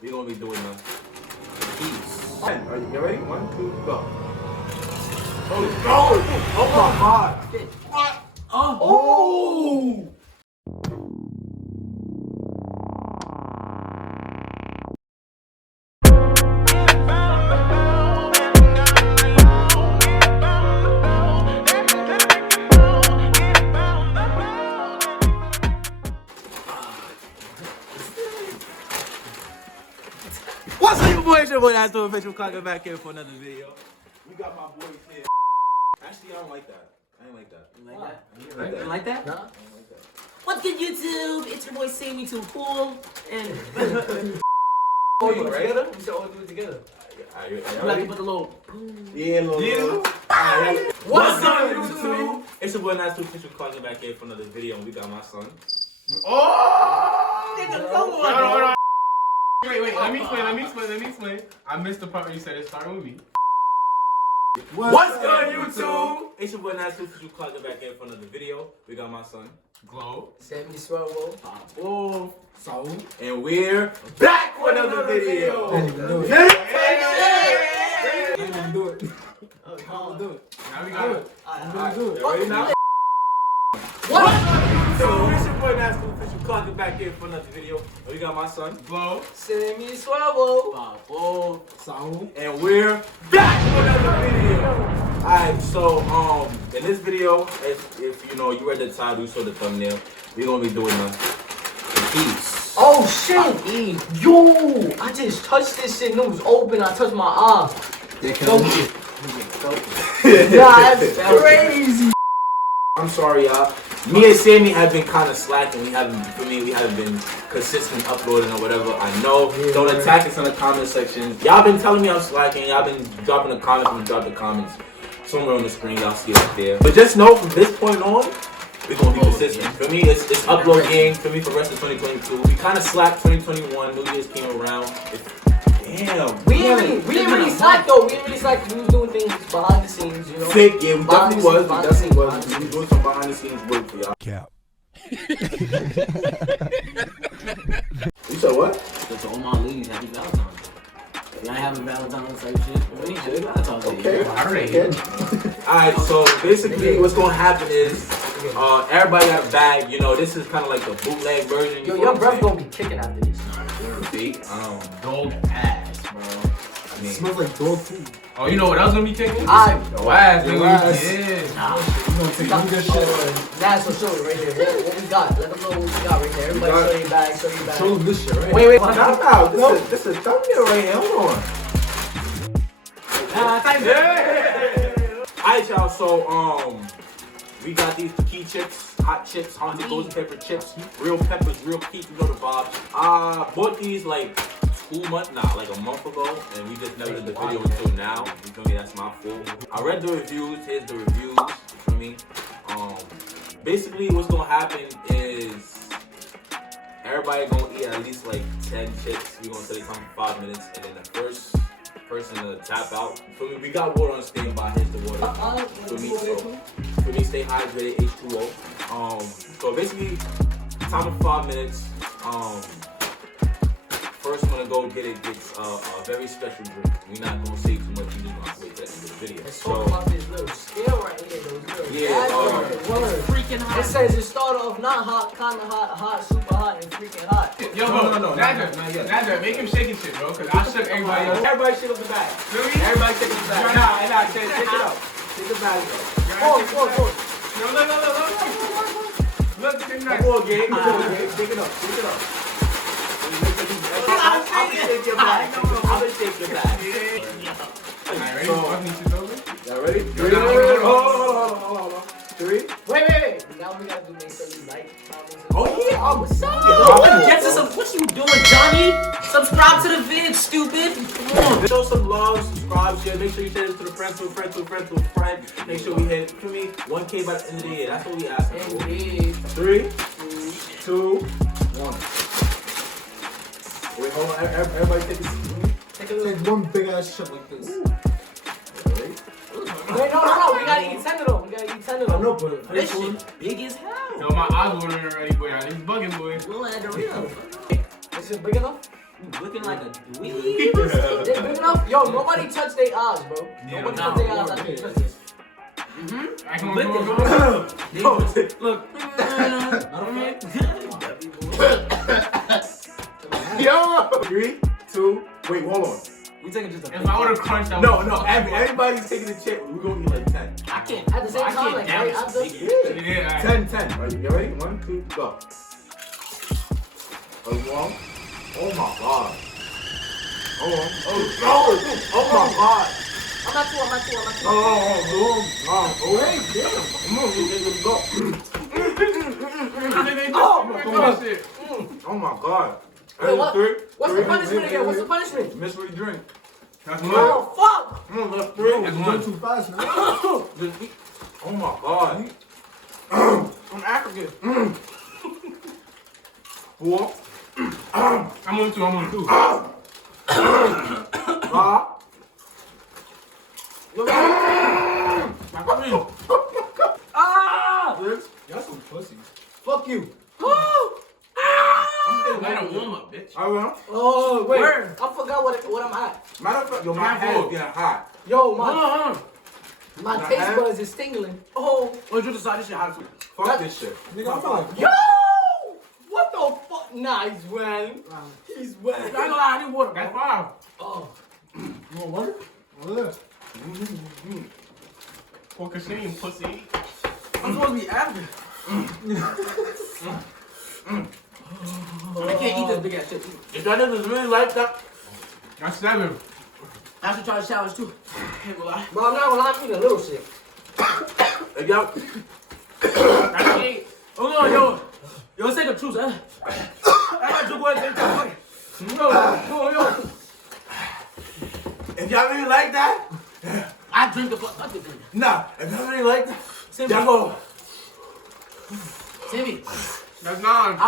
We're gonna be doing the keys. Are you ready? 1, 2, go. Oh, let's go! Oh my god! What? Oh! What's up, boy? It's your boy, That's the Official Clocker back here for another video. We got my boys here. Actually, I don't like that. I ain't like that. You like that? You like that? Nah. I don't like that. What's good, YouTube? It's your boy Sammy Too Cool and All do it together? We should all do it together. Alright, You like to put the little yeah, little. Alright. What's up, YouTube? It's your boy, That's the Official Clocker back here for another video, and we got my son. Oh! nigga, Hold on. Wait, let me explain. I missed the part where you said it started with me. What's good, YouTube? It's your boy, That's the Official Clocker back here for another video. We got my son. Glow. Sammy Swirl. Oh, so, and we're back with another video. Now we got it. Ready now? What? So, it's your boy, That's the Official Clocker back here for another video. And we got my son. Glow. Sammy Swirl. And we're back with another video. Alright, so in this video, if you know you read the title, you saw the thumbnail, we're gonna be doing the keys. Oh shit! Yo! I just touched this shit and it was open. I touched my eye. Yeah, that's crazy. I'm sorry, y'all. Me and Sammy have been kind of slacking. We haven't been consistent uploading or whatever. I know. Don't attack us in the comment section. Y'all been telling me I'm slacking. Y'all been dropping the comments. I'm gonna drop the comments somewhere on the screen. Y'all see it up there. But just know from this point on, we're gonna be consistent. For me, it's upload game. For me, for the rest of 2022, we kind of slacked 2021. New Year's came around. Damn. We didn't really slack though. We didn't really slack. We was doing things behind the scenes, you know. Fake, yeah, we definitely was. We was doing some behind the scenes work for y'all. Cap. You said what? So to all my ladies, happy Valentine's. Y'all having Valentine's type shit? Happy Valentine's Day. Okay. Alright. Alright, so basically what's gonna happen is everybody got a bag, you know, this is kinda like the bootleg version. Yo, your breath gonna be kicking after this. Dog ass, bro. I mean, Smells like dog food. Oh, you know what else gonna be kicking? Your ass, nigga. Your ass. Yeah. You gonna take good shit. Nah, so show it right there. What we got? Let them know what we got right there. Everybody show your bag, show your bag. Show them this shit, right? Wait. no. This is a thumbnail right here. Hold on. Alright, y'all, so we got these Paqui chips, hot chips, haunted golden pepper chips, real peppers, real peach, you know the vibes. Bought these like a month ago, and we just never did the video until now. You feel me? That's my fault. I read the reviews. Here's the reviews. You feel me? Basically, what's gonna happen is everybody gonna eat at least like 10 chips. We're gonna say come for 5 minutes, and then the first person to tap out. For me, we got water on standby. Here's the water. For me, stay hydrated. H2O. So basically, time of 5 minutes. First one to go get it gets a very special drink. We're not gonna say too much. You just gonna wait till the end of the video. Let's talk about this little scale right here, though. Yeah. Freaking hot. It says it started off not hot, kinda hot, hot, super hot, and freaking hot. Yo, No. Nader, make him shake his shit, bro, cause I shook everybody else. Everybody shake up the bag. Really? Everybody shake up the bag. Nah, shake it up. Shake the bag up. Pause. No, look. Look, Come on, Gabe. Shake it up. I'm gonna shake your bag. Alright, ready? So, Fuck me, shit over? y'all ready? No. Hold on. 3. Wait. Now we gotta do make sure you like, comment, Oh yeah. what's up? Get to some. What you doing, Johnny? Subscribe to the vid, stupid. Come on. Show some love, subscribe, share. Make sure you share this to a friend. Make sure we hit, for me, 1K by the end of the year. That's what we asking for. 3, 2, 1. Wait, hold on. Everybody take a seat. Take one big ass shit like this. Ready? Wait, no. We gotta eat 10 of them. I know, but This shit big as hell. Yo, my eyes watering already, boy. This bugging, boy. We'll add the real. Is it big enough? You looking like a dweeb. They big enough? Yo, nobody touch their eyes, bro. Yeah, Nobody no, touch their eyes. I can touch this. Alright, come on, Lick come on, it. come on. Look. Yo! 3, 2, wait, hold on. We taking just a If I would have crunched that. No, everybody's taking a chip. We're gonna eat like 10. I can't. At the same I time, can't like, down right this after. nigga. Yeah, alright. 10, 10. Are you ready? 1, 2, go. Oh, oh my god. Oh my god. I'm not too. Oh, wait, damn. Come on, Shit. Oh my god. Wait, what? Three, What's three, the punishment wait, again? wait, What's the wait. punishment? Miss what you drink. That's one. Oh, fuck! Come on, that's 3. That's You're one. going too fast now. Just eat. Oh my god. I'm African. 4. I'm on 2. 5. Ah! 6. Y'all some pussies. Fuck you. Let him warm up, bitch. I will. Oh, wait. Where? I forgot what I'm at. Matter of fact, yo, my My head fault. is getting hot. Yo, Hold on. my My taste hand? buds is tingling. Oh. Oh, you decide this shit how to. Fuck this shit. Nigga, I feel like Yo! What the fuck? Nah, he's wet. He's I wet. ain't gonna lie, I need water, That's bro. 5. Oh. you want water? Oh, yeah. Poker scene, pussy. I'm supposed to be African. I can't eat this big ass shit. If that niggas really like that, That's 7. I should try the challenge too. Can't gonna lie. But I'm not gonna lie, I'm eating a little shit. if y'all, That's 8. Oh no, yo, say the truth, huh? I got to go ahead and take the Yo. if y'all really like that, I drink the fuck. I drink the nah. If y'all really like that, Timmy. y'all go. Timmy, That's 9. I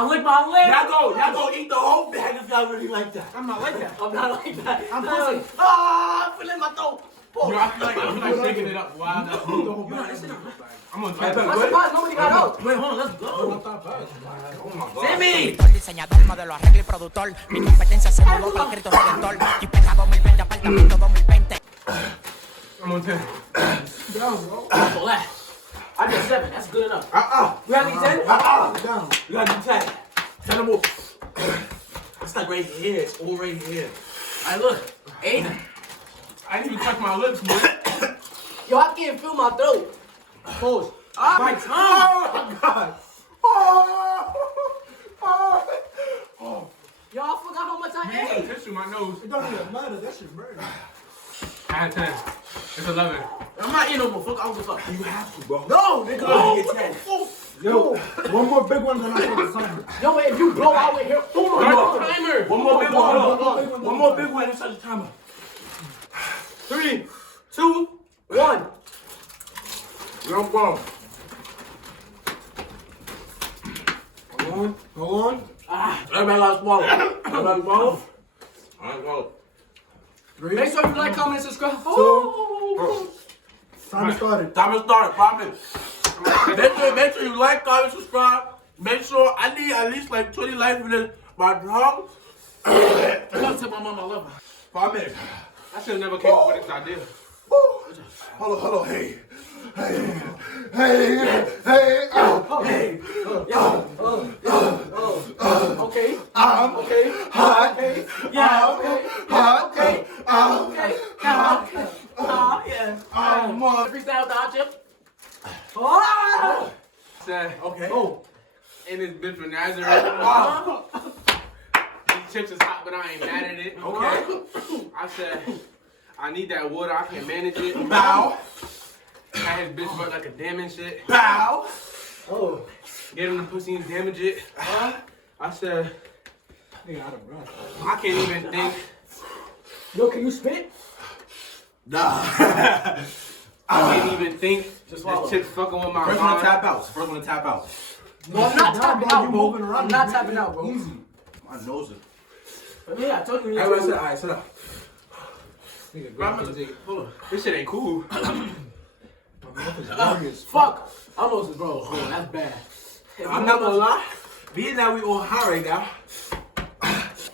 lick my lip. Y'all go eat the whole bag if y'all really like that. I'm not like that. I'm not like that. I'm pussy. Ah, I'm feeling my throat. Yo, I feel like shaking it up wild up. You know this shit. I'm on 2. I'm surprised nobody got out. Wait, hold on, let's go. Oh my god. Timmy. Diseñador, modelo, arreglo y productor. Mi competencia se mudó para el Cristo Redentor. Y pega 2020, apartamento 2020. I'm on 10. Hold that. I did 7. That's good enough. You have me 10? Down. You gotta do 10. 10 or more. It's like right here. It's all right here. Alright, look. 8. I didn't even touch my lips, man. Yo, I can't feel my throat. Pause. My tongue. Oh my god. Oh. Yo, I forgot how much I ate. Tissue, my nose. It don't even matter. That shit burn. I had 10. It's 11. I'm not eating no more. Fuck, I don't give a fuck. You have to, bro. No, Nigga, nigga. you get 10. Yo, one more big one than I put the sign. Yo, if you blow out with here, One more. Timer. One more big one. One more big one inside the timer. 3, 2, 1. Real bro. Hold on. Everybody got to swallow. Everybody swallow. Alright, swallow. 3, Make sure you like, comment, subscribe. 2, time started. Time to start. 5 minutes. Make sure you like, comment, subscribe. Make sure I need at least like 20 likes for this. My dog. I gotta tell my mom I love her. 5 minutes. I should have never came up with this idea. Hello, hey. Hey. Okay. I'm Okay. hot. Okay. Yeah. Okay. Hot. Okay. Okay. Yeah. I'm Freestyle with the hot chip. Ah! Said, okay. Oh. in this bitch for Nazareth. These chips is hot, but I ain't mad at it. Okay. I said, I need that water. I can manage it. Bow. Had his bitch butt like a dam and shit. Bow. Oh. Get him the pussy and damage it. I said, Nigga out of breath. I can't even think. Yo, can you spit? Nah. I can't even think. Just This swallow. chick's fucking with my First one to mind. tap out. First one to tap out. No, I'm not tapping out, bro. moving around. I'm not tapping out, bro. Easy. My nose is. Yeah, I told you. Everybody sit. Alright, sit down. Nigga, Bro, I'm go gonna take it. hold on. This shit ain't cool. My mouth is dirty as Fuck. I almost, bro. That's bad. I'm not gonna lie. Being that we all high right now.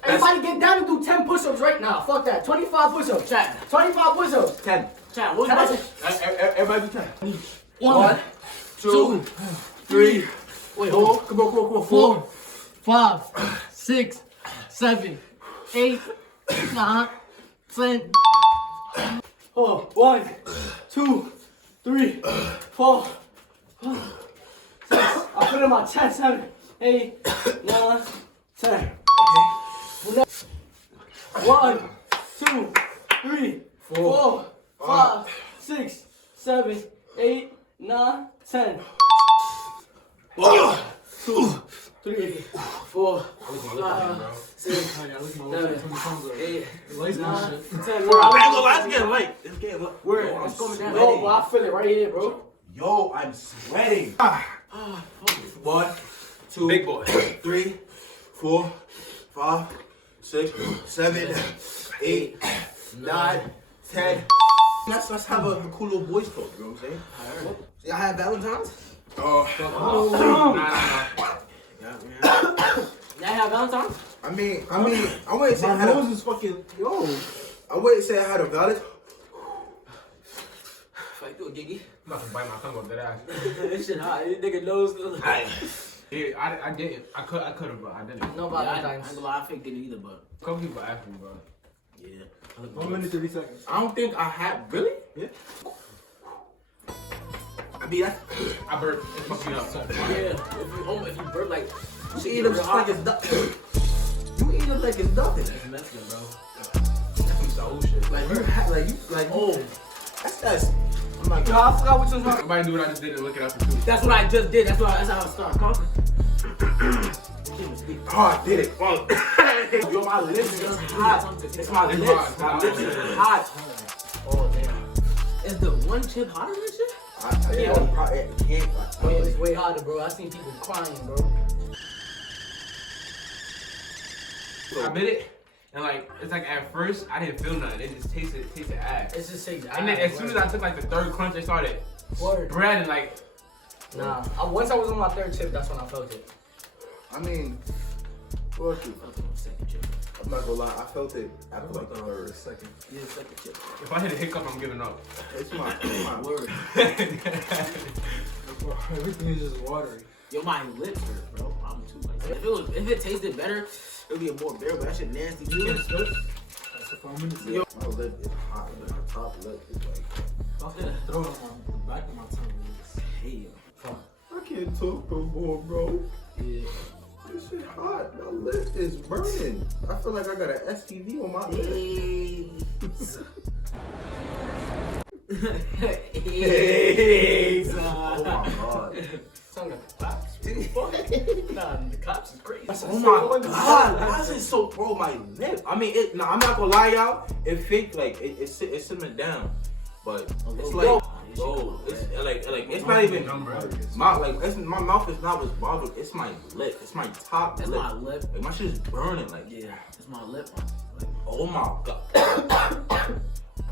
Everybody get down and do 10 push-ups right now. Fuck that. 25 push-ups. Chat. 25 push-ups. 10. Chat, what's about to... Everybody do 10. 1, 2, 3, Wait, hold on. Come on. 4, 5, 6, 7, 8, 9, 10. Oh, 1, 2, 3, 4, 5, 6. I put it in my chest. 7, 8, 9, 10. 1, 2, 3, 4, 5, 6, 7, 8, 9, 10. 1, 2, 3, 4, 5, 6, 7, 8, 9, 10. Bro, It's getting late. It's getting late. Where? It's going down. Yo, bro, I feel it right here, bro. Yo, I'm sweating. 1, 2, Big boy. 3, 4, 5, 6, 7, 8, 9, 10. Let's have a cool little boys talk, you know what I'm saying? See, I have Valentine's? Nah. Y'all have Valentine's? I mean, I wouldn't say I My had nose is fucking, yo. I wouldn't say I had a Valentine. Fight through a giggy. I'm about to bite my tongue off that ass. This shit hot. This nigga nose. Yeah, I didn't. I could have, but I didn't. No I ain't Valentine's. gonna lie, I faked it either, but A couple people asked me, bro. yeah. 1 minute, 30 seconds. I don't think I had, really? Yeah. I mean, I burped. It fucked me up. Yeah. If you burp like you eat them just like it's nothing. You eat them like it's nothing. it's Mexican, bro. That's some soul shit. Oh, That's, I'm like, Yo, I forgot what you was talking Everybody knew what I just did and look it up for two. that's what I just did. That's how I started coughing. oh, I did it. Yo, my lips is hot. It's my It's lips. hot. My lips is hot. Oh damn. Is the one chip hotter than this shit? I can't. It's way harder, bro. I seen people crying, bro. I bit it, and like it's like at first I didn't feel nothing. It just tasted ass. It's just saying. And then as soon as I took like the third crunch, it started Word. spreading like. Nah. Once I was on my third chip, that's when I felt it. I mean, fuck it. I'm not gonna lie, I felt it after like the third. Second. Yeah, second chip. If I hit a hiccup, I'm giving up. It's my Word. Everything is just watery. Yo, my lips hurt, bro. I'm too like. If it tasted better, it would be a more bearable. That shit nasty. You can't spit. That's the 5 minutes. Yo. My lip is hot. The top lip is like. Throw it on the back of my tongue. Hey, I can't talk no more, bro. yeah. This shit hot. My lip is burning. I feel like I got an STD on my lip. Hey, Oh my god. Son got the cops. Nah, the cops is crazy. Oh my god. Why is it so, bro? My lip. I mean, I'm not gonna lie, y'all. It fake like it simmered down, but it's like, bro, it's like it's not even my my mouth is not what's bothered. It's my lip. It's my top That's lip. my lip. Like my shit is burning. Like Yeah, it's my lip. oh my god.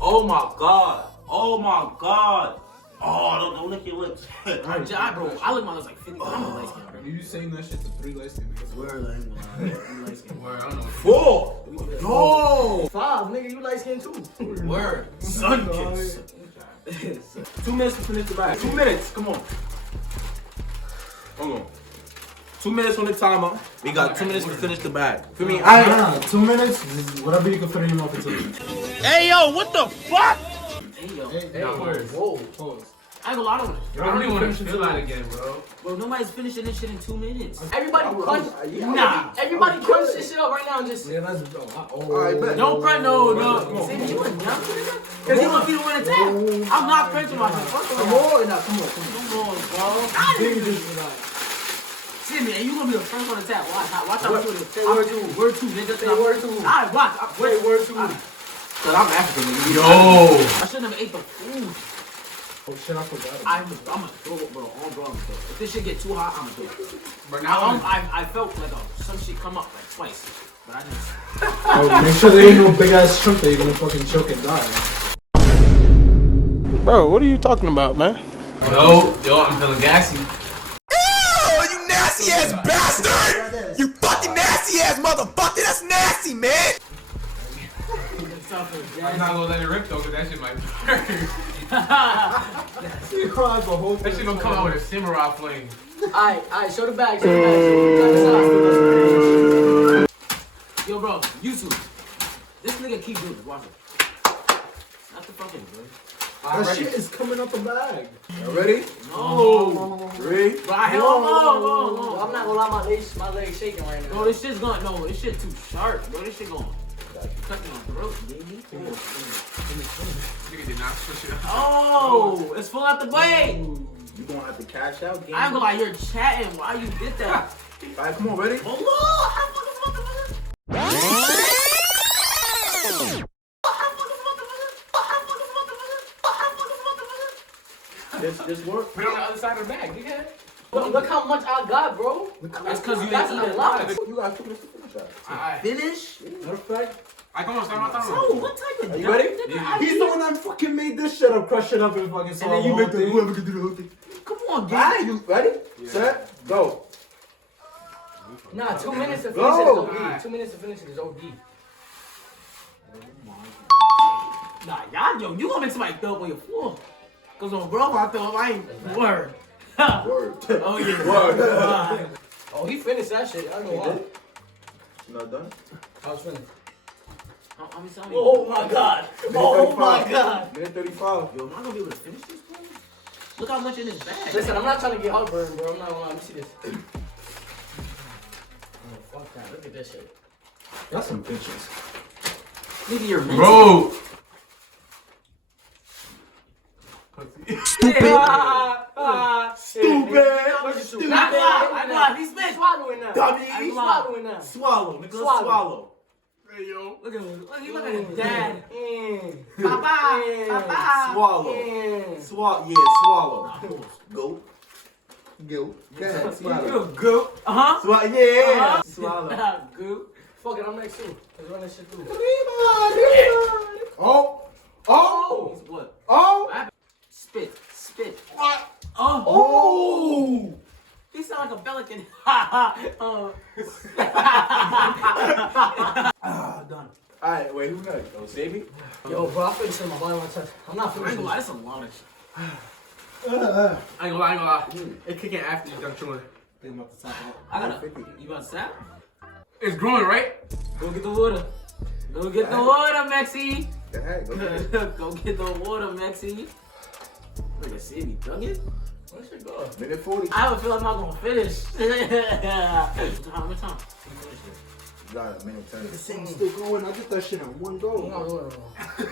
Oh my god. Oh my god. Oh, don't lick your lips. Bro, I look my lips like 50. I'm a light skin, bro. You saying that shit to 3 light skin niggas? Word, I ain't gonna lie. I'm light skin. Word, I don't know. 4. Yo. 5, nigga, you light skin too. Word. Sun kiss. 2 minutes to finish the bag. 2 minutes. Come on. Hold on. 2 minutes on the timer. We got 2 minutes to finish the bag. For me, Nah, 2 minutes. Whatever you can fit in your mouth until. Hey yo, what the fuck? Hey, yo. Hey, No words. Whoa. pause. I ain't gonna lie to him. I don't even want to feel that again, bro. Bro, nobody's finishing this shit in 2 minutes. Everybody crunch. Nah. Everybody crunch this shit up right now and just. Yeah, let's go. Alright, bet. Don't crunch, no. See, you want young because he want me to win a tap. I'm not crunching myself. Fuck Come off. on, now, come on. Come on, bro. See me, and you gonna be the first on the tap. Watch how I'm doing it. Say word 2. Word 2, nigga. Say word 2. Alright, watch. Say word 2. Cause I'm African. Yo. I shouldn't have ate the food. Oh shit, I forgot. I'm gonna throw it, bro. On bro, if this shit get too hot, I'm gonna throw it. But now I felt like some shit come up like twice, but I didn't. Oh, make sure there ain't no big ass chunk that you're gonna fucking choke and die. Bro, what are you talking about, man? yo, I'm feeling gassy. Ew, you nasty ass bastard! You fucking nasty funky ass motherfucker. That's nasty, man. I'm not gonna let it rip though, cause that shit might burn. That shit gonna come out with a samurai flame. Alright, show the bag. Show the bag. Yo, bro, YouTube. This nigga keep doing it. Watch it. Not the fucking bro. That shit is coming up the bag. You ready? No. 3. Bro, hell no. I'm not gonna lie, my legs shaking right now. Bro, this shit's going. No, this shit too sharp. Bro, this shit going. Cutting my throat, baby. Nigga did not switch it up. Oh, it's full out the way. You gonna have to cash out, game. I ain't gonna lie, you're chatting. Why you did that? Alright, come on, ready? Hold on. This work? Put it on the other side of the bag, nigga. Look how much I got, bro. It's cause you That's didn't eat a a lot. lot. You got 2 minutes to finish that. Alright. Finish? Matter of fact, Come on, start my time. Bro, what type of Are you ready? Yeah. he's the one that fucking made this shit up, crush it up and fucking solve And then you make the thing. whoever can do the whole thing. Come on, gang. Alright, you ready? Set, go. Nah, 2 minutes to finish Go. it is OD. 2 minutes to finish it is OD. Nah, y'all, yo, you gonna make somebody throw up on your floor. Cause on bro, I throw up, I ain't word. Word. Oh yeah. Word. Oh, he finished that shit. I don't know why. You not done? I was finished. I'm sorry. Oh my god. Oh my god. Minute 35. Yo, am I gonna be able to finish this, bro? Look how much in this bag. Listen, I'm not trying to get heartburn, bro. I'm not gonna lie. Let me see this. Oh, fuck that. Look at this shit. That's some bitches. Nigga, you're mental. Bro! Stupid. Stupid. Stupid. I got He's spit. Swallowing now. Dummy. I'm swallowing now. Swallow, nigga. Swallow. Swallow. Hey, yo. Look at him. Look, he look at his dad. Papa. Swallow. Swallow. Yeah, swallow. Go. Go. Go ahead. Swallow. You a goop. Uh-huh. Swallow. Yeah. Swallow. Goop. Fuck it, I'm next too. Let's run this shit through. Oh. Oh. He's what? Oh. Spit. Spit. What? Oh. Oh. He sound like a pelican. Done. Alright, wait, who next? Oh, Savy? Yo, bro, I feel this in my body one time. I'm not I ain't finishing. gonna lie, that's a lot of shit. I ain't gonna lie. It kick in after you done chewing. Think about the top. I gotta. You about to sap? It's growing, right? Go get the water. Go get the water, Maxie. Go ahead, go ahead. Go get the water, Maxie. Look at Savvy, dug it. Where should go? Minute 40. I have a feeling I'm not gonna finish. How much time? You got a minute 10. The thing's still going. I did that shit in one go. I'm not doing it.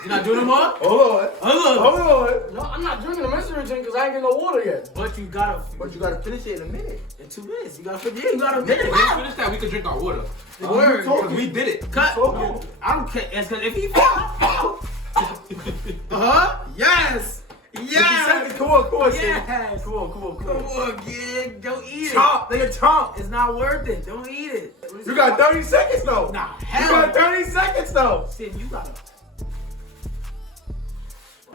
You not doing it more? Hold on. Hold on. No, I'm not drinking the mystery drink because I ain't getting no water yet. But you gotta. But you gotta finish it in a minute. In 2 minutes. You gotta finish. Yeah, you gotta finish. If we finish that, we can drink our water. Word. Because we did it. Cut. I don't care. It's cause if he. Yes. Yes. Come on, Yes. Come on. Come on, kid. Don't eat it. Chomp, nigga, chomp. It's not worth it. Don't eat it. You got 30 seconds though. Nah, You hell. got 30 seconds though. Sid, you gotta.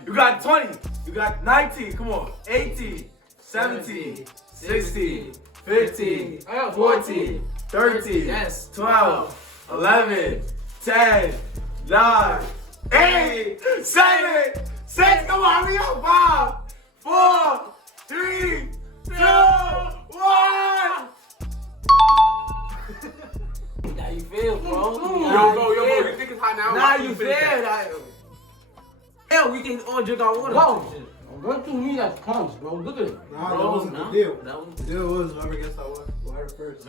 You got 20. You got 19. Come on. 18, 17, 16, 15, 14, 13, Yes. 12, 11, 10, 9, 8, 7, 6. Come on, hurry up. 5, 4, 3, 2, 1. Now you feel, bro. Yo, bro, you think it's hot now? Now you feel. Hell, we can all drink our water. Bro, run through me that comes, bro. Look at it. Nah, Bro, that wasn't nah. the deal. That was The deal was whoever gets that water first.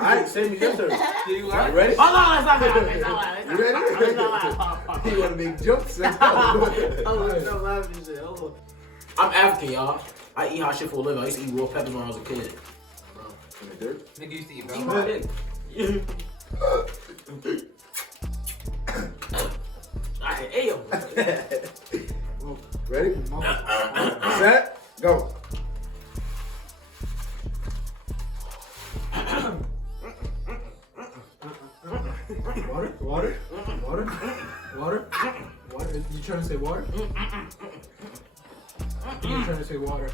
Alright, save me your turn. You Ready? Hold on, let's not. You ready? You wanna make jokes? Let's go. I'm African, y'all. I eat hot shit for a living. I used to eat raw peppers when I was a kid. Nigga used to eat Eat bro. my dick. Alright, hey yo. Ready? Set, go. Water? You trying to say water? You trying to say water?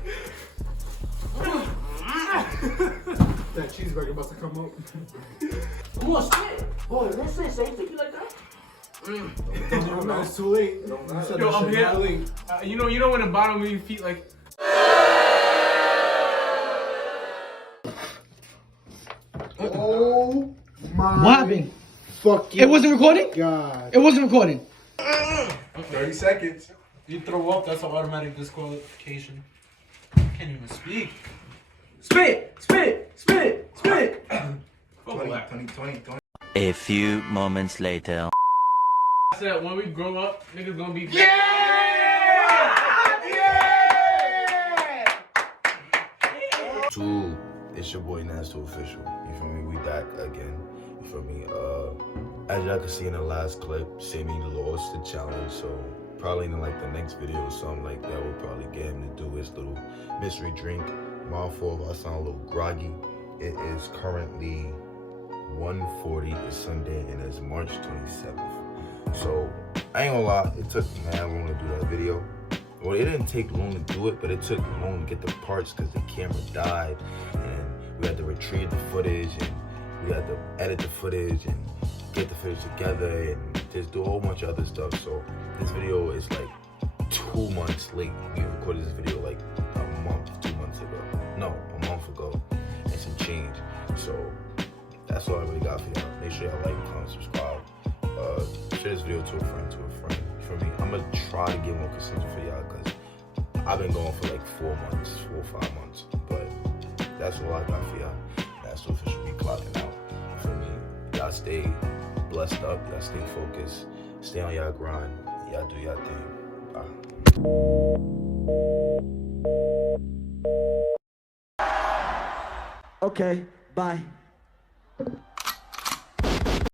That cheeseburger about to come up. Come on, spit. Boy, let's say same thing like that. No, it's too late. You said Yo, that I'm shit here. not late. You know when the bottom of your feet like. Oh my. What happened? Fuck It wasn't recording? God. It wasn't recording. 30 seconds. You throw up, that's an automatic disqualification. Can't even speak. Spit! Spit! Spit! Spit! 20. A few moments later. I said when we grow up, niggas gonna be. Two, it's your boy Nasty Official. You feel me? We back again. You feel me? As y'all can see in the last clip, Sammy lost the challenge, so probably in like the next video or something like that, we'll probably get him to do his little mystery drink. My fault if I sound a little groggy. It is currently 1:40. It's Sunday and it's March 27th. So I ain't gonna lie, it took mad long to do that video. Well, it didn't take long to do it, but it took long to get the parts because the camera died, and we had to retrieve the footage, and we had to edit the footage, and get the footage together, and just do a whole bunch of other stuff. So this video is like 2 months late. We recorded this video like a month, 2 months ago. No, a month ago, and some change. So that's all I really got for y'all. Make sure y'all like, comment, subscribe. Share this video to a friend, You feel me? I'm gonna try to get more consistent for y'all because I've been going for like 4 months, 4 or 5 months. But that's all I got for y'all. That's officially clocking out. You feel me? Y'all stay blessed up, y'all stay focused, stay on y'all grind, y'all do y'all thing. Bye. Okay, bye.